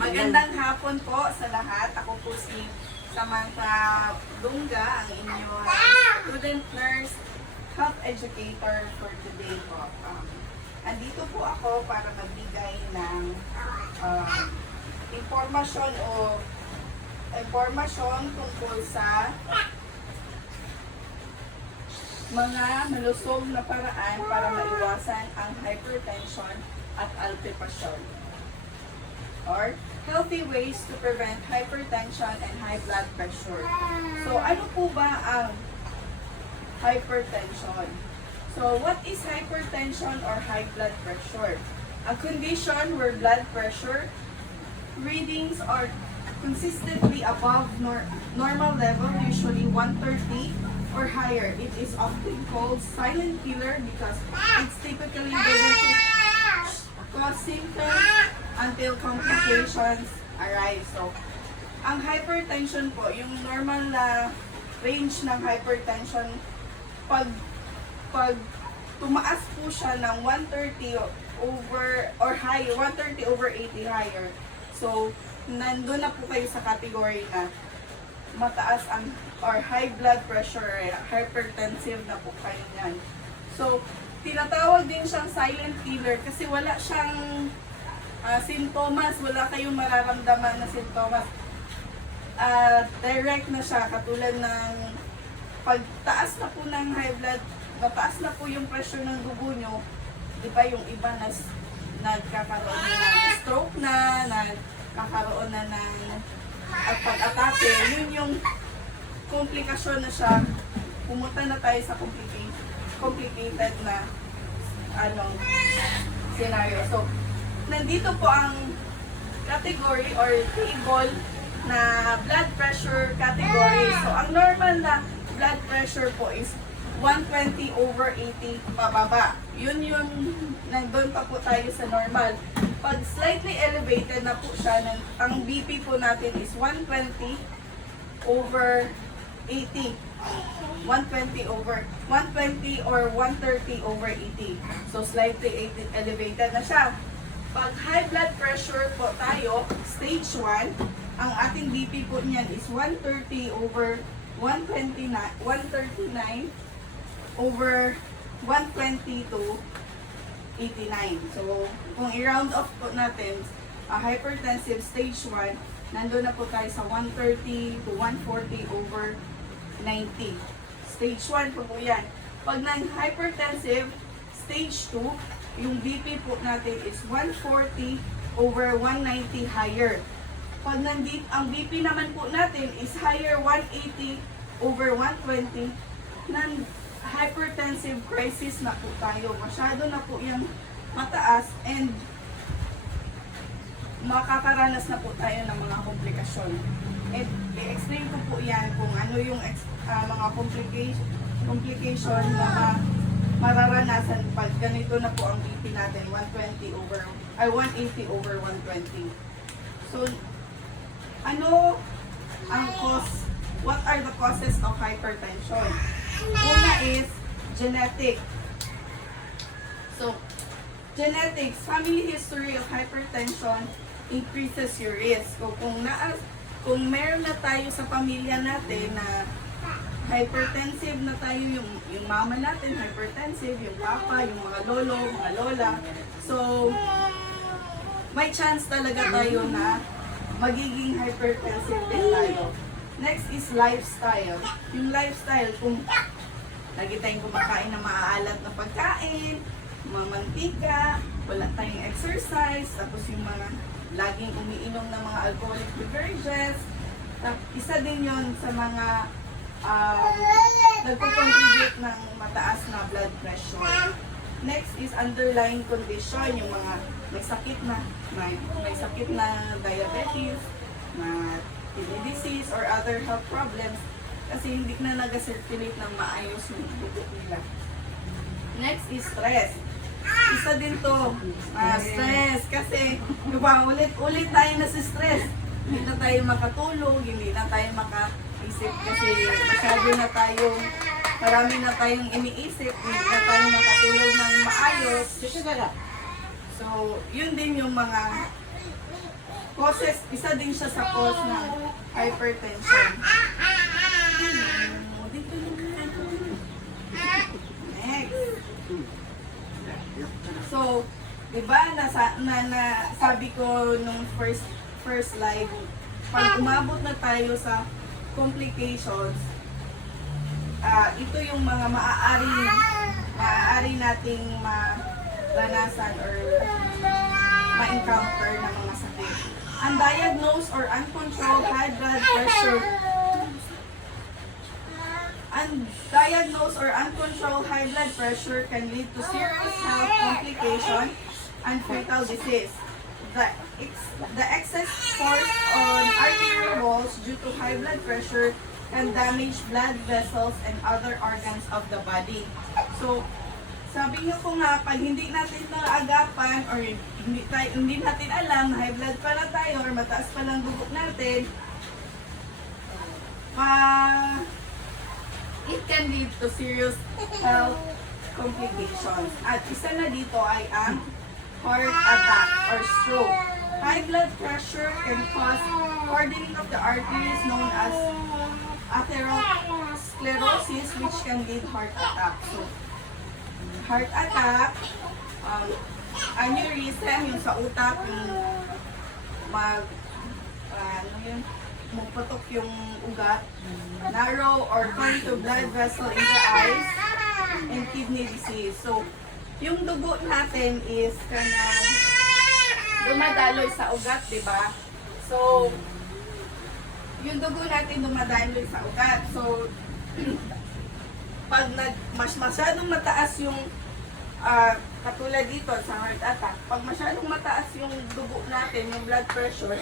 Magandang hapon po sa lahat. Ako po si Samantha Lunga, ang inyong student nurse, health educator for today po. Andito po ako para magbigay ng impormasyon tungkol sa mga malusog na paraan para maiwasan ang hypertension at alpipasyon, or healthy ways to prevent hypertension and high blood pressure. So, ano po ba ang hypertension? So, what is hypertension or high blood pressure? A condition where blood pressure readings are consistently above normal level, usually 130 or higher. It is often called silent killer because it's typically doesn't cause symptoms until complications arise. So, ang hypertension po, yung normal na range ng hypertension, pag tumaas po siya ng 130 over or higher, 130 over 80 higher. So, nandun na po kayo sa category na mataas ang or high blood pressure, hypertensive na po kayo yan. So, tinatawag din siyang silent killer kasi wala siyang sintomas, wala kayong mararamdaman na sintomas. Direct na siya, katulad ng pagtaas na po ng high blood, mataas na po yung pressure ng dugo nyo, di ba yung iba na nagkakaroon na ng stroke na, nagkakaroon na ng pag-atake, yun yung komplikasyon na siya, pumunta na tayo sa complicated na scenario. So, nandito po ang category or table na blood pressure category. So, ang normal na blood pressure po is 120 over 80 pababa. Yun yung nandun pa po tayo sa normal. Pag slightly elevated na po siya, ang BP po natin is 120 over 80. 120 or 130 over 80. So, slightly elevated na siya. Pag high blood pressure po tayo, stage 1, ang ating BP po niyan is 130 over 139 over 120 to 89. So, kung i-round off po natin, hypertensive stage 1, nandun na po tayo sa 130 to 140 over 90. Stage 1 po yan. Pag hypertensive, stage 2, yung BP po natin is 140 over 190 higher. Pag ang BP naman po natin is higher 180 over 120, hypertensive crisis na po tayo. Masyado na po yung mataas and makakaranas na po tayo ng mga komplikasyon. And i-explain ko po yan kung ano yung mga complication na mararanasan pag ganito na po ang BP natin, 180 over 120. So, ano ang cause? What are the causes of hypertension? Una is genetic. So, genetics, family history of hypertension increases your risk. So, kung meron na tayo sa pamilya natin na hypertensive na tayo, yung mama natin hypertensive, yung papa, yung mga lolo, mga lola. So, may chance talaga tayo na magiging hypertensive din tayo. Next is lifestyle. Yung lifestyle, kung lagi tayong kumakain ng maaalat na pagkain, mamantika, wala tayong exercise, tapos yung mga laging umiinom ng mga alcoholic beverages, isa din yon sa mga nagpo-contribute ng mataas na blood pressure. Next is underlying condition, yung mga may sakit na diabetes, na kidney disease or other health problems kasi hindi na nag-circulate ng maayos yung dugo nila. Next is stress. Isa din to, stress kasi diba, ulit tayo na si stress. Hindi na tayo makatulog, hindi na tayo makaisip kasi masyado na tayong marami na tayong iniisip, hindi na tayo makatulog ng maayos. So, yun din yung mga causes, isa din siya sa cause ng hypertension. Dito yung next. So, di ba, sabi ko nung first live, pag umabot na tayo sa complications, ito yung mga maaari nating maranasan or ma-encounter na mga sakit. Undiagnosed or uncontrolled high blood pressure. Undiagnosed or uncontrolled high blood pressure can lead to serious health complications and fatal disease. The excess force on arterial walls due to high blood pressure can damage blood vessels and other organs of the body. So, sabi niyo ko nga, pag hindi natin naagapan or hindi natin alam, high blood pala tayo or mataas pa lang dugo natin, it can lead to serious health complications. At isa na dito ay ang heart attack or stroke. High blood pressure can cause hardening of the arteries known as atherosclerosis, which can lead heart attack. So, heart attack, aneurysm, yung sa utak, yung magpatok yung ugat, narrow or torn to blood vessel in the eyes, and kidney disease. So, yung dugo natin is kanang dumadaloy sa ugat, di ba? So, yung dugo natin dumadaloy sa ugat. So, pag mas masyadong mataas yung katulad dito sa heart attack, pag masyadong mataas yung dugo natin, yung blood pressure,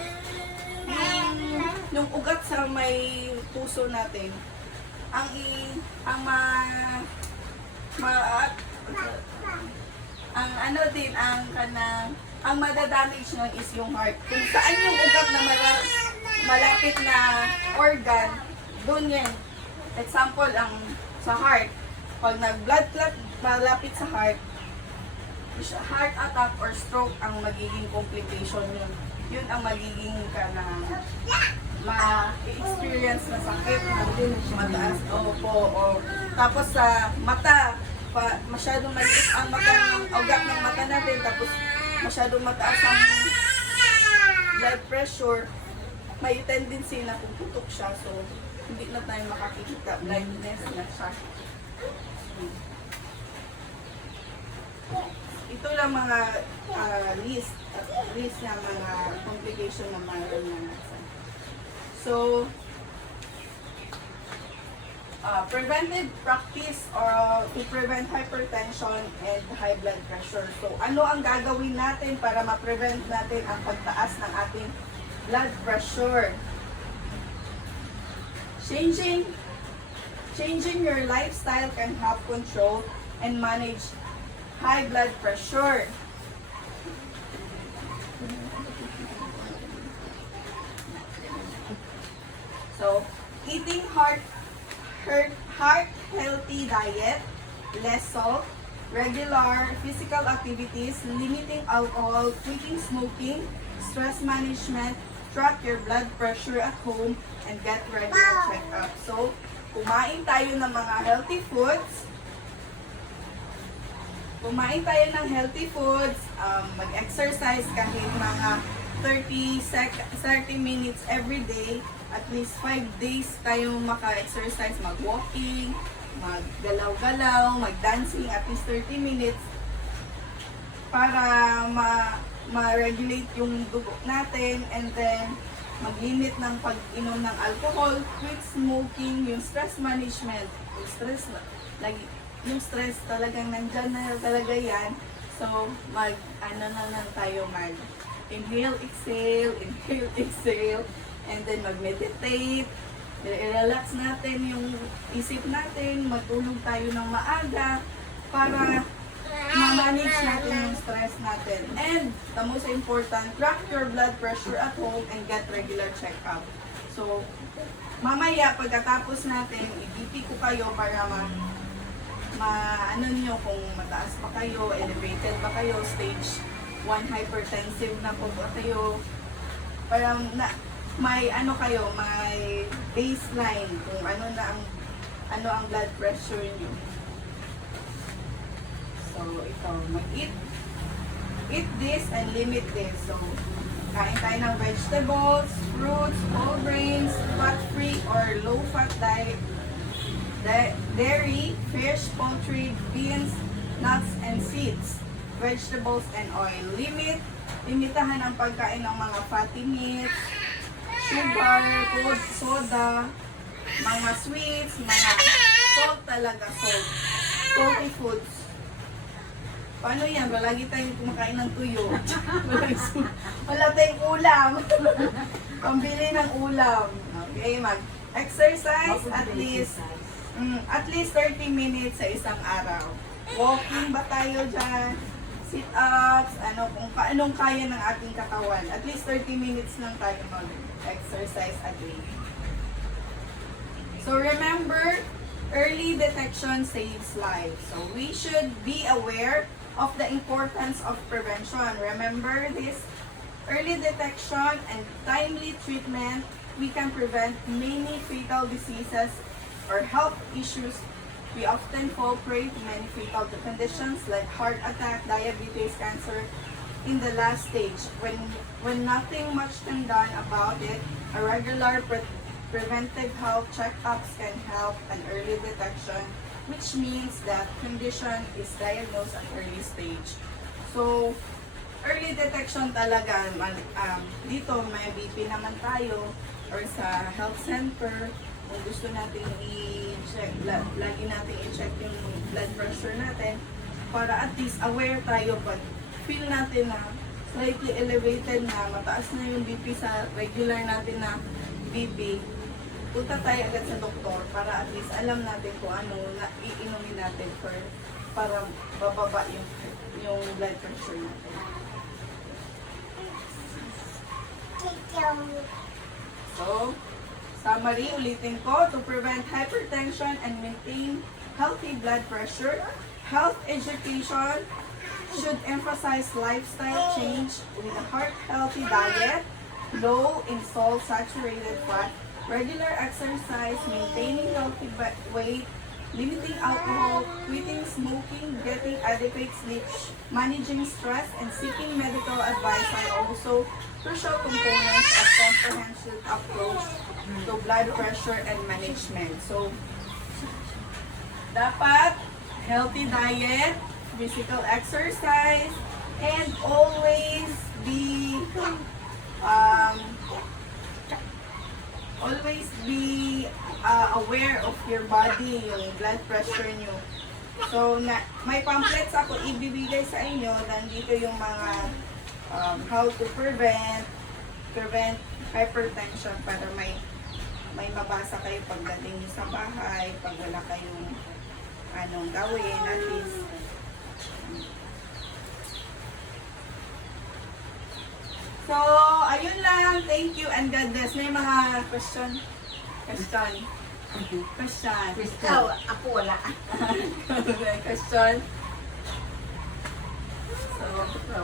yung ugat sa may puso natin, ang madadamage nun is yung heart. Kung saan yung ugat na malapit na organ, doon yan. Example, ang sa heart. Pag nag-blood clot malapit sa heart attack or stroke ang magiging complication yun. Yun ang magiging ma-experience na sakit na mataas. Opo. Tapos sa mata, masyadong maliit ang ugat ng mata natin, tapos masyadong mataas ang blood pressure, may tendency na puputok siya. So, hindi na tayo makakikita. Blindness na siya. Ito lang mga list na mga complication na mayroon na nasa. So, preventive practice or to prevent hypertension and high blood pressure. So, ano ang gagawin natin para ma-prevent natin ang pagtaas ng ating blood pressure? Changing your lifestyle can help control and manage high blood pressure. So, eating heart healthy diet, less salt, regular physical activities, limiting alcohol, quitting smoking, stress management, track your blood pressure at home, and get regular check-up. So, kumain tayo ng mga healthy foods. Mag-exercise kahit mga 30 minutes every day. At least 5 days tayo maka-exercise, mag-walking, mag-galaw-galaw, mag-dancing at least 30 minutes para ma-regulate yung dugo natin, and then mag-limit ng pag-inom ng alcohol, quit smoking, yung stress management, yung stress talagang nandyan na talaga yan. So, inhale, exhale, and then mag-meditate, i-relax natin yung isip natin, matulog tayo ng maaga para ma-manage natin yung stress natin. And the most important, track your blood pressure at home and get regular check-up. So, mamaya pagkatapos natin, i-BP ko kayo para ano niyo kung mataas pa kayo, elevated pa kayo, stage one hypertensive na po ba kayo. Parang may ano kayo, may baseline kung ano ang blood pressure niyo. So, ito, eat this and limit this. So, kain tayo ng vegetables, fruits, whole grains, fat-free or low-fat diet, dairy, fish, poultry, beans, nuts, and seeds, vegetables, and oil. Limitahan ang pagkain ng mga fatty meats, sugar, soda, mga sweets, mga salt talaga, salty foods. Paano yan? Lagi tayong kumakain ng tuyo. Wala tayong ulam. Pambili ng ulam. Okay, mag-exercise at least 30 minutes sa isang araw. Walking ba tayo dyan? Sit-ups, kung anong kaya ng ating katawan. At least 30 minutes lang tayo mag-exercise a day. So remember, early detection saves lives. So we should be aware of the importance of prevention. Remember this, early detection and timely treatment, we can prevent many fatal diseases or health issues. We often fall prey to many fatal conditions like heart attack, diabetes, cancer in the last stage. When nothing much can be done about it, a regular preventive health checkups can help an early detection, which means that condition is diagnosed at early stage. So, early detection talaga, dito may BP naman tayo or sa health center, kung gusto natin i-check, lagi natin i-check yung blood pressure natin para at least aware tayo pag feel natin na slightly elevated na, mataas na yung BP sa regular natin na BP, punta tayo agad sa doktor para at least alam natin kung ano na iinumin natin para bababa yung blood pressure natin. So, summary, ulitin ko, to prevent hypertension and maintain healthy blood pressure, health education should emphasize lifestyle change with a heart-healthy diet, low in salt-saturated fat, regular exercise, maintaining healthy weight, limiting alcohol, quitting smoking, getting adequate sleep, managing stress, and seeking medical advice are also crucial components of comprehensive approach to blood pressure and management. So, dapat healthy diet, physical exercise, and always be aware of your body, yung blood pressure nyo. So, may pamphlets ako ibibigay sa inyo. Nandito yung mga how to prevent hypertension para may mabasa kayo pagdating nyo sa bahay, pag wala kayong anong gawin, at least. So, ayun lang. Thank you and God bless. May mga question? Ikaw, ako wala. Question? So,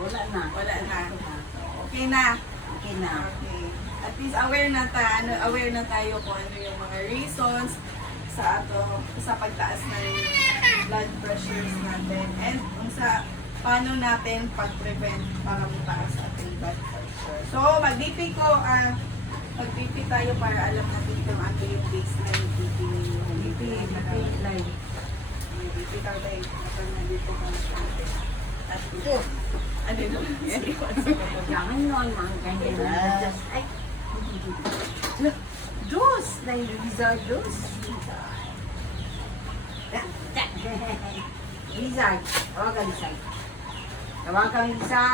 Wala na. wala na. Okay na. Okay na. Okay. At least aware na tayo kung ano yung mga reasons sa pagtaas ng blood pressures natin and kung paano natin pag-prevent para mataas ating blood pressure. So, mag-BP tayo para alam natin kung ano yung baseline ng BP ninyo. BP Live. BP tayo. Nandito kung at Ito. ano yun? Jangan nun, mga ganyan. Just, ay. Dos. Dahil Rizal dos. Rizal. Tawagan Rizal. Tawagan Rizal.